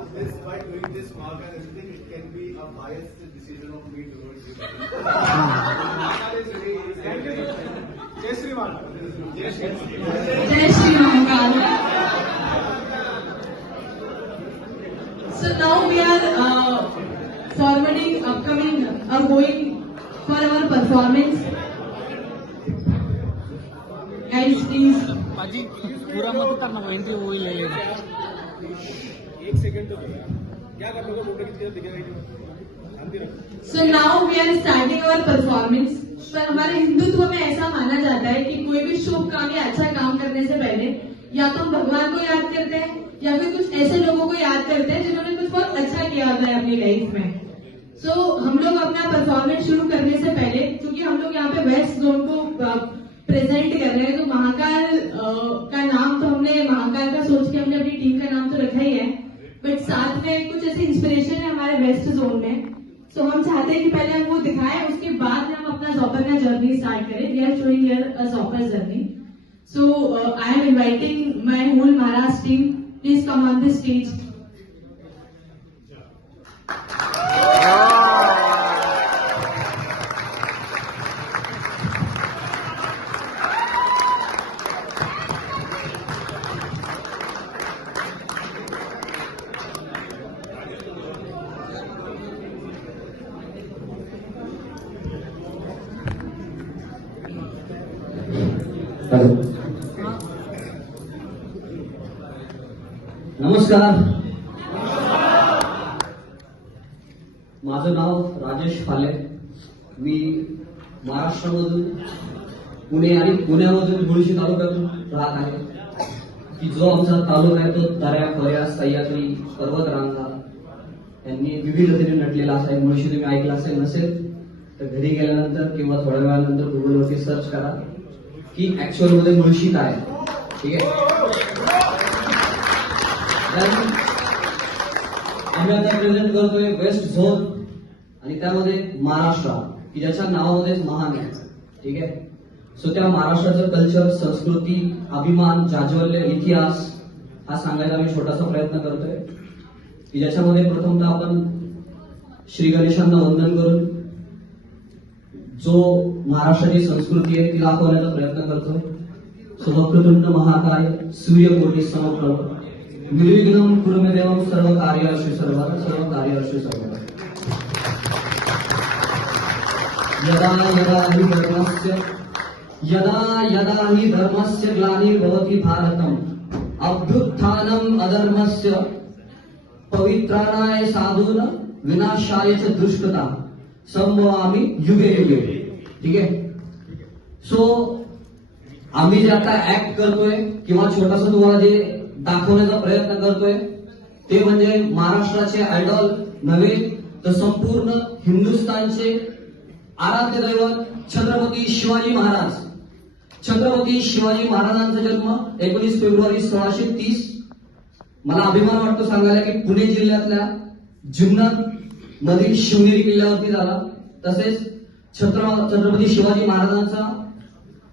This by doing this mark and everything, it can be a biased decision of me towards you. Jai Shri Ram. Jai Shri Ram. Jai Shri Mahakal. So now we are forwarding upcoming or going for our performance. Guys, please. पाजी पूरा मत करना वो entry वही ले लेना एक second तो क्या कर लोगे फोटो कितने दिखेगा So now we are starting our performance. पर हमारे हिंदुत्व में ऐसा माना जाता है कि कोई भी शुभ काम या अच्छा काम करने से पहले या तो हम भगवान को याद करते हैं या फिर कुछ ऐसे लोगों को याद करते हैं जिन्होंने कुछ बहुत अच्छा किया होता है अपनी लाइफ में. So हम लोग अपना परफॉर्मेंस शुरू करने से पहले, क्योंकि हम लोग यहाँ पे वेस्ट जोन को प्रेजेंट कर रहे हैं, तो महाकाल का नाम तो हमने महाकाल का सोच के हमने अपनी टीम का नाम तो रखा ही है, बट साथ में कुछ ऐसी इंस्पिरेशन है हमारे वेस्ट जोन में. सो हम चाहते हैं कि पहले हम वो दिखाएं, उसके बाद में हम अपना जॉपर का जर्नी स्टार्ट करें. We are showing here a Zopper journey. So I am inviting my whole Maharashtra team. Please come on the stage. नमस्कार. माझं नाव राजेश फाले. मी महाराष्ट्रामधून पुणे आणि पुण्यामधून मुळशी तालुक्यातून राहत आहे. की जो आमचा तालुका आहे तो दऱ्या खोऱ्या सह्याद्री पर्वतरांगा यांनी विविधतेने नटलेला असा आहे. मुळशी तुम्ही ऐकला असेल, नसेल तर घरी गेल्यानंतर किंवा थोड्या वेळानंतर गुगलवरती सर्च करा की ऍक्च्युअल मध्ये मुळशी काय आहे. ठीक आहे. आम्ही आता प्रेझेंट करतोय वेस्ट झोन आणि त्यामध्ये महाराष्ट्र, की ज्याच्या नावामध्येच महान आहे. ठीक आहे. सो त्या महाराष्ट्राचं कल्चर, संस्कृती, अभिमान, जाज्वल्य, इतिहास हा सांगायचा आम्ही छोटासा प्रयत्न करतोय. की ज्याच्यामध्ये प्रथमतः आपण श्री गणेशांना वंदन करून जो महाराष्ट्राची संस्कृती आहे ती दाखवण्याचा प्रयत्न करतोय. सो वक्रतुंड महाकाय सूर्यकोटी समप्रभ निर्विघ्नं कुरु मे देवं सर्व कार्येषु सर्वदा. यदा हि धर्मस्य ग्लानिर्भवति भारतम् अभ्युत्थानम् अधर्मस्य पवित्राणाय साधून विनाशाय च दुष्टता संभवामि युगे युगे. ठीक आहे. सो आम्ही जे आता ऍक्ट करतोय किंवा छोटासा तुम्हाला जे दाखवण्याचा प्रयत्न करतोय ते म्हणजे महाराष्ट्राचे आयडॉल नव्हे तर संपूर्ण हिंदुस्थानचे आराध्य दैवत छत्रपती शिवाजी महाराज. छत्रपती शिवाजी महाराजांचा जन्म 19 फेब्रुवारी 1630. मला अभिमान वाटतो सांगायला की पुणे जिल्ह्यातल्या जुन्नर मधील शिवनेरी किल्ल्यावरती झाला. तसेच छत्रपती शिवाजी महाराजांचा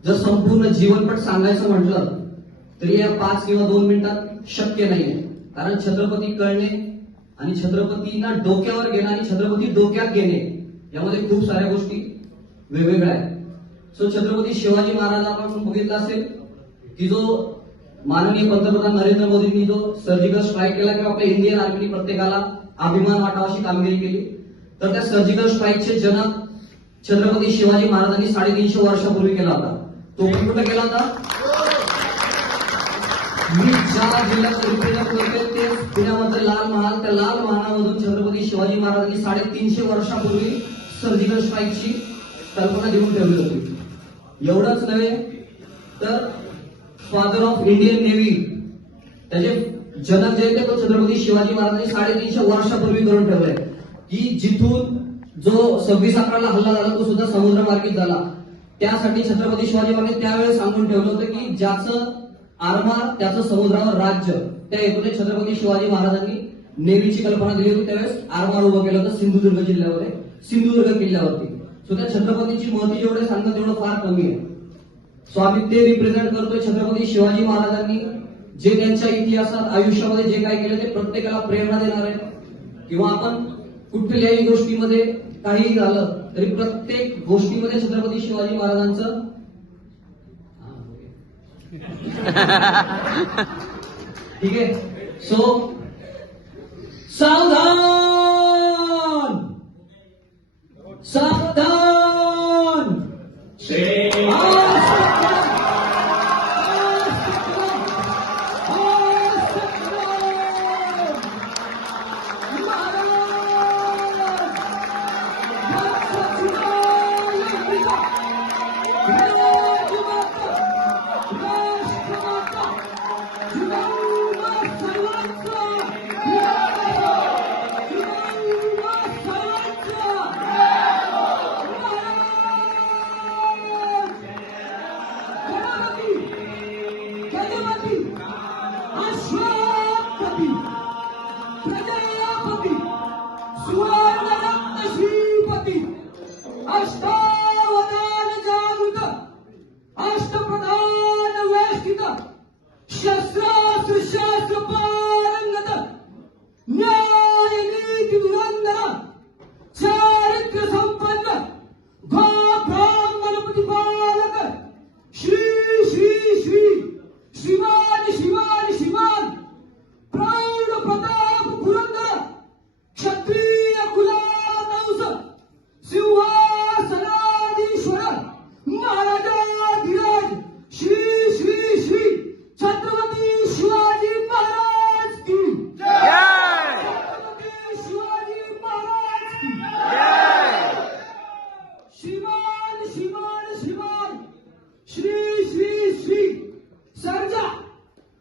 जर संपूर्ण जीवनपट सांगायचं म्हटलं तरी या 5 किंवा 2 मिनिटात शक्य नाहीये. कारण छत्रपती कळणे आणि छत्रपतींना डोक्यावर घेणे आणि छत्रपती डोक्यात घेणे यामध्ये खूप साऱ्या गोष्टी वेगवेगळ्या आहेत. सो छत्रपती शिवाजी महाराज आपण बघितलं असेल की जो माननीय पंतप्रधान नरेंद्र मोदींनी जो सर्जिकल स्ट्राईक केला किंवा आपल्या इंडियन आर्मीने प्रत्येकाला अभिमान वाटावा अशी कामगिरी केली, तर त्या सर्जिकल स्ट्राईकचे जनक छत्रपती शिवाजी महाराजांनी 350 वर्षापूर्वी केला होता. तो कुठे केला होता? मी ज्या जिल्ह्यात रिप्रेझेंट करतोय ते पुण्यामध्ये लाल महाल. त्या लाल महालामधून छत्रपती शिवाजी महाराजांनी 350 वर्षापूर्वी सर्जिकल स्ट्राईकची कल्पना देऊन ठेवली होती. एवढंच नव्हे तर फादर ऑफ इंडियन नेव्ही त्याचे जनक जे ते छत्रपती शिवाजी महाराजांनी 350 वर्षापूर्वी करून ठेवलंय. की जिथून जो 26/11 हल्ला झाला तो सुद्धा समुद्रमार्गी झाला. त्यासाठी छत्रपती शिवाजी महाराजांनी त्यावेळेस सांगून ठेवलं होतं की ज्याचं आरमार त्याचं समुद्रावर राज्य. त्या हेतूने छत्रपती शिवाजी महाराजांनी नेव्हीची कल्पना दिली होती. त्यावेळेस आरमार उभं केलं होतं सिंधुदुर्ग जिल्ह्यामध्ये, सिंधुदुर्ग किल्ल्यावरती. सो त्या छत्रपतीची महती जेवढे सांगतात तेवढं फार कमी आहे. सो आम्ही ते रिप्रेझेंट करतोय. छत्रपती शिवाजी महाराजांनी जे त्यांच्या इतिहासात आयुष्यामध्ये जे काय केलं ते प्रत्येकाला प्रेरणा देणार आहे. किंवा आपण कुठल्याही गोष्टीमध्ये काहीही झालं तरी प्रत्येक गोष्टीमध्ये छत्रपती शिवाजी महाराजांचं ठीक आहे. सो सावधान सावधान प्रजा